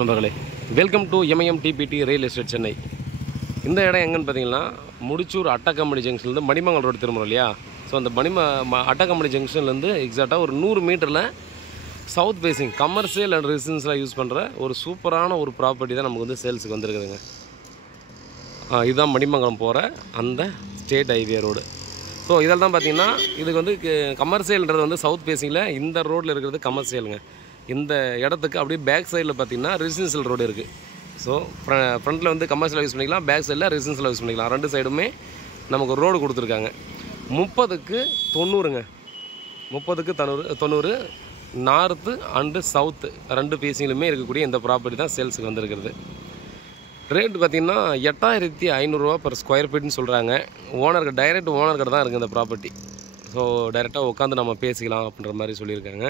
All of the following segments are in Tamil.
நண்பர்களே, வெல்கம் டு எம்ஐஎம் டிபிடி ரியல் எஸ்டேட் சென்னை. இந்த இடம் எங்கன்னு பார்த்தீங்கன்னா, முடிச்சூர் அட்டக்கம்படி ஜங்ஷன்லேருந்து மணிமங்கலம் ரோடு திரும்புகிறோம் இல்லையா? ஸோ அந்த அட்டக்கம்படி ஜங்ஷன்லேருந்து எக்ஸாக்டாக ஒரு 100 மீட்டரில் சவுத் ஃபேஸிங் கமர்ஷியல் அண்ட் ரெசிடென்ஸில் யூஸ் பண்ணுற ஒரு சூப்பரான ஒரு ப்ராப்பர்ட்டி தான் நமக்கு வந்து சேல்ஸுக்கு வந்துருக்குதுங்க. இதுதான் மணிமங்கலம் போகிற அந்த ஸ்டேட் ஹைவே ரோடு. ஸோ இதில் தான் பார்த்தீங்கன்னா, இதுக்கு வந்து கமர்ஷியல்ன்றது வந்து சவுத் ஃபேஸிங்கில் இந்த ரோட்டில் இருக்கிறது கமர்ஷியலுங்க. இந்த இடத்துக்கு அப்படியே பேக் சைடில் பார்த்தீங்கன்னா ரெசிடென்ஷியல் ரோடு இருக்குது. ஸோ ஃப்ரண்ட்டில் வந்து கமர்ஷியல் யூஸ் பண்ணிக்கலாம், பேக் சைடில் ரெசிடென்ஷியல் யூஸ் பண்ணிக்கலாம். ரெண்டு சைடுமே நமக்கு ரோடு கொடுத்துருக்காங்க. 30க்கு 90ங்க. 30க்கு 90 நார்த்து அண்டு சவுத்து ரெண்டு ஃபேஸிங்லுமே இருக்கக்கூடிய இந்த ப்ராப்பர்ட்டி தான் சேல்ஸுக்கு வந்திருக்கிறது. ரேட் பார்த்திங்கன்னா 8500 per ஸ்கொயர் ஃபீட்னு சொல்கிறாங்க. ஓனருக்கு டைரெக்ட் ஓனர்கிட்ட தான் இருக்குது இந்த ப்ராப்பர்ட்டி. ஸோ டைரெக்டாக உட்காந்து நம்ம பேசிக்கலாம் அப்படின்ற மாதிரி சொல்லியிருக்காங்க.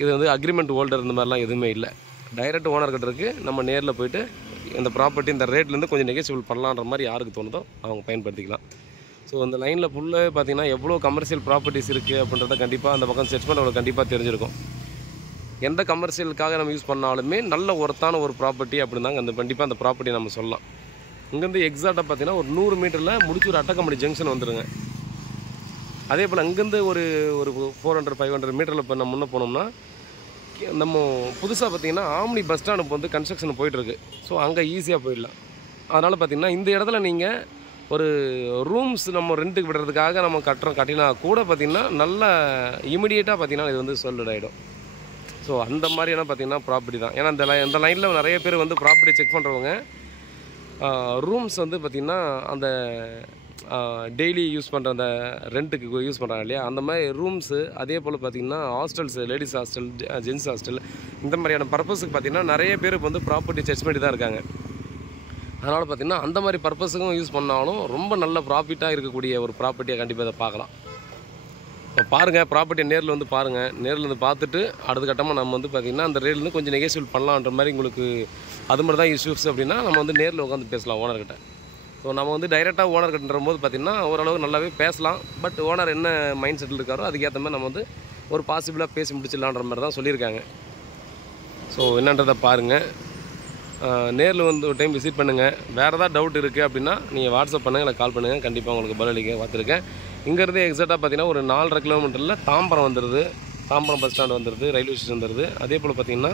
இது வந்து அக்ரிமெண்ட் ஹோல்டர் இந்த மாதிரிலாம் எதுவுமே இல்லை. டைரெக்ட் ஓனர்கிட்ட இருக்குது. நம்ம நேரில் போய்ட்டு இந்த ப்ராப்பர்ட்டி இந்த ரேட்லேருந்து கொஞ்சம் நெகோசியபிள் பண்ணலான்ற மாதிரி யாருக்கு தோணுதோ அவங்க பயன்படுத்திக்கலாம். ஸோ அந்த லைனில் ஃபுல்லாக பார்த்திங்கன்னா எவ்வளோ கமர்ஷியல் ப்ராப்பர்ட்டிஸ் இருக்குது அப்படின்றத கண்டிப்பாக அந்த பக்கம் செர்ச் பண்ண கண்டிப்பாக தெரிஞ்சிருக்கும். எந்த கமர்ஷியலுக்காக நம்ம யூஸ் பண்ணாலுமே நல்ல ஒர்த்தான ஒரு ப்ராப்பர்ட்டி அப்படின்னாங்க அந்த கண்டிப்பாக அந்த ப்ராப்பர்ட்டி நம்ம சொல்லலாம். இங்கேருந்து எக்ஸாக்டாக பார்த்தீங்கன்னா ஒரு 100 மீட்டரில் முடிச்சூர் அட்டக்கம்படி ஜங்ஷன் வந்துடுங்க. அதே போல் அங்கேருந்து ஒரு 400-500 மீட்டரில் இப்போ நம்ம முன்னே போனோம்னா நம்ம புதுசாக பார்த்திங்கன்னா ஆம்னி பஸ் ஸ்டாண்ட் இப்போ வந்து கன்ஸ்ட்ரக்ஷன் போயிட்டுருக்கு. ஸோ அங்கே ஈஸியாக போயிடலாம். அதனால் பார்த்திங்கன்னா இந்த இடத்துல நீங்கள் ஒரு ரூம்ஸ் நம்ம ரெண்ட்டுக்கு விடுறதுக்காக நம்ம கட்டினா கூட பார்த்திங்கன்னா நல்ல இமிடியேட்டாக பார்த்திங்கன்னா இது வந்து சோல்ட் ஆகிடும். ஸோ அந்த மாதிரியான பார்த்திங்கன்னா ப்ராப்பர்ட்டி தான். ஏன்னா இந்த லைனில் நிறைய பேர் வந்து ப்ராப்பர்ட்டி செக் பண்ணுறவங்க ரூம்ஸ் வந்து பார்த்திங்கன்னா அந்த டெய்லி யூஸ் பண்ணுற அந்த ரெண்ட்டுக்கு யூஸ் பண்ணுறாங்க இல்லையா, அந்த மாதிரி ரூம்ஸு. அதே போல் பார்த்திங்கன்னா hostels, ladies hostel, gents hostel, இந்த மாதிரியான பர்பஸுக்கு பார்த்திங்கன்னா நிறைய பேர் இப்போ வந்து ப்ராப்பர்ட்டி செர்ச் பண்ணி தான் இருக்காங்க. அதனால் பார்த்திங்கன்னா அந்த மாதிரி பர்பஸுக்கும் யூஸ் பண்ணாலும் ரொம்ப நல்ல ப்ராஃபிட்டாக இருக்கக்கூடிய ஒரு ப்ராப்பர்ட்டியை கண்டிப்பாக அதை பார்க்கலாம். இப்போ பாருங்கள், ப்ராப்பர்ட்டியை நேரில் வந்து பாருங்கள். நேரில் வந்து பார்த்துட்டு அடுத்த கட்டமாக நம்ம வந்து பார்த்திங்கன்னா அந்த ரேட்லேருந்து கொஞ்சம் நெகோசியபிள் பண்ணலான்ற மாதிரி உங்களுக்கு அது மாதிரி தான் இஷ்யூஸ் அப்படின்னா நம்ம வந்து நேரில் உட்காந்து பேசலாம் ஓனர்கிட்ட. ஸோ நம்ம வந்து டைரெக்டாக ஓனர் கிட்டன்ற போது பார்த்திங்கன்னா ஓரளவுக்கு நல்லாவே பேசலாம். பட் ஓனர் என்ன மைண்ட் செட்டில் இருக்காரோ அதுக்கேற்ற மாதிரி நம்ம வந்து ஒரு பாசிபிளாக பேசி முடிச்சிடலான்ற மாதிரி தான் சொல்லியிருக்காங்க. ஸோ என்னன்றதை பாருங்கள், நேரில் வந்து ஒரு டைம் விசிட் பண்ணுங்கள். வேறு ஏதாவது டவுட் இருக்குது அப்படின்னா நீங்கள் வாட்ஸ்அப் பண்ணுங்கள், இல்லை கால் பண்ணுங்கள். கண்டிப்பாக உங்களுக்கு பதிலளிக்க பார்த்துருக்கேன். இங்கேருந்து எக்ஸாக்டாக பார்த்திங்கன்னா ஒரு 4.5 கிலோமீட்டரில் தாம்பரம் வந்துடுது. தாம்பரம் பஸ் ஸ்டாண்ட் வந்துடுது, ரயில்வே ஸ்டேஷன் வந்துடுது. அதே போல் பார்த்திங்கன்னா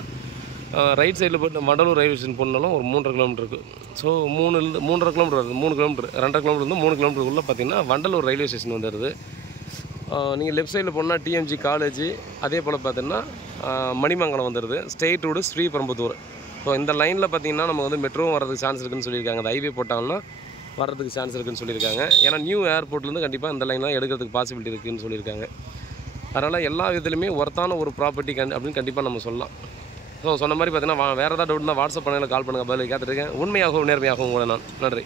ரைட் சைடில் போய்ட்டு வண்டலூர் ரயில்வே ஸ்டேஷன் போனாலும் ஒரு 3.5 கிலோமீட்டர் இருக்குது. ஸோ 3.5 கிலோமீட்டர் வருது. 3 கிலோமீட்டர் 2.5 கிலோமீட்டர் 3 கிலோமீட்டருக்குள்ளே பார்த்திங்கன்னா வண்டலூர் ரயில்வே ஸ்டேஷன் வந்துடுது. நீங்கள் லெஃப்ட் சைடில் போனால் டிஎம்ஜி காலேஜ், அதே போல் பார்த்திங்கன்னா மணிமங்கலம் வந்துடுது. Straight road Sriperumbudur. ஸோ இந்த லைனில் பார்த்திங்கன்னா நம்ம வந்து மெட்ரோவும் வரதுக்கு சான்ஸ் இருக்குதுன்னு சொல்லியிருக்காங்க. அந்த ஹைவே போட்டாங்கன்னா வரதுக்கு சான்ஸ் இருக்குதுன்னு சொல்லியிருக்காங்க. ஏன்னா நியூ ஏர்போர்ட்லேருந்து கண்டிப்பாக இந்த லைன்லாம் எடுக்கிறதுக்கு பாசிபிலிட்டி இருக்குதுன்னு சொல்லியிருக்காங்க. அதனால் எல்லா விதத்துலையுமே ஒர்த்தான ஒரு ப்ராப்பர்ட்டி அப்படின்னு கண்டிப்பாக நம்ம சொல்லலாம். ஸோ சொன்ன மாதிரி பார்த்தீங்கன்னா வேறு ஏதாவது டவுட்னா வாட்ஸ்அப் பண்ணுங்கள், கால் பண்ணுங்கள், பதில் கேட்டுருக்கேன். உண்மையாகவும் நேர்மையாகவும் கூட நான் நன்றி.